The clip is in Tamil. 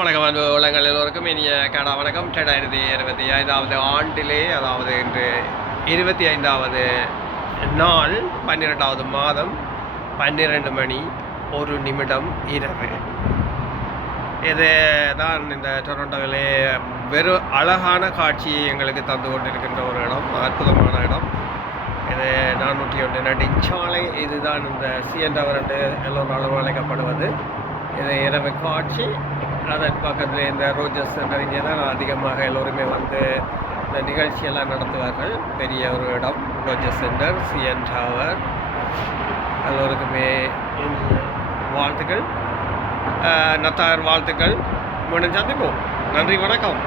வணக்கம் அன்பு உள்ளங்கள் எல்லோருக்கும் இனிய கடா வணக்கம். 2025 ஆண்டிலே, அதாவது இன்று 25வது நாள் 12வது மாதம் 12 மணி 1 நிமிடம் இரவு. இது தான் இந்த டொரண்டோவிலே வெறும் அழகான காட்சியை எங்களுக்கு தந்து கொண்டிருக்கின்ற ஒரு இடம், அற்புதமான இடம். இது 401 நெடுஞ்சாலை. இதுதான் இந்த சிஎன் டவர் என்று எல்லோராலும் அழைக்கப்படுவது. இது இரவு காட்சி. அதன் பக்கத்தில் இந்த ரோஜர்ஸ் சென்டர், இங்கே தான் அதிகமாக எல்லோருமே வந்து இந்த நிகழ்ச்சியெல்லாம் நடத்துவார்கள். பெரிய ஒரு இடம் ரோஜர்ஸ் சென்டர், சிஎன் டவர். எல்லோருக்குமே வாழ்த்துக்கள், நத்தார் வாழ்த்துக்கள். மீண்டும் சந்திப்போம். நன்றி, வணக்கம்.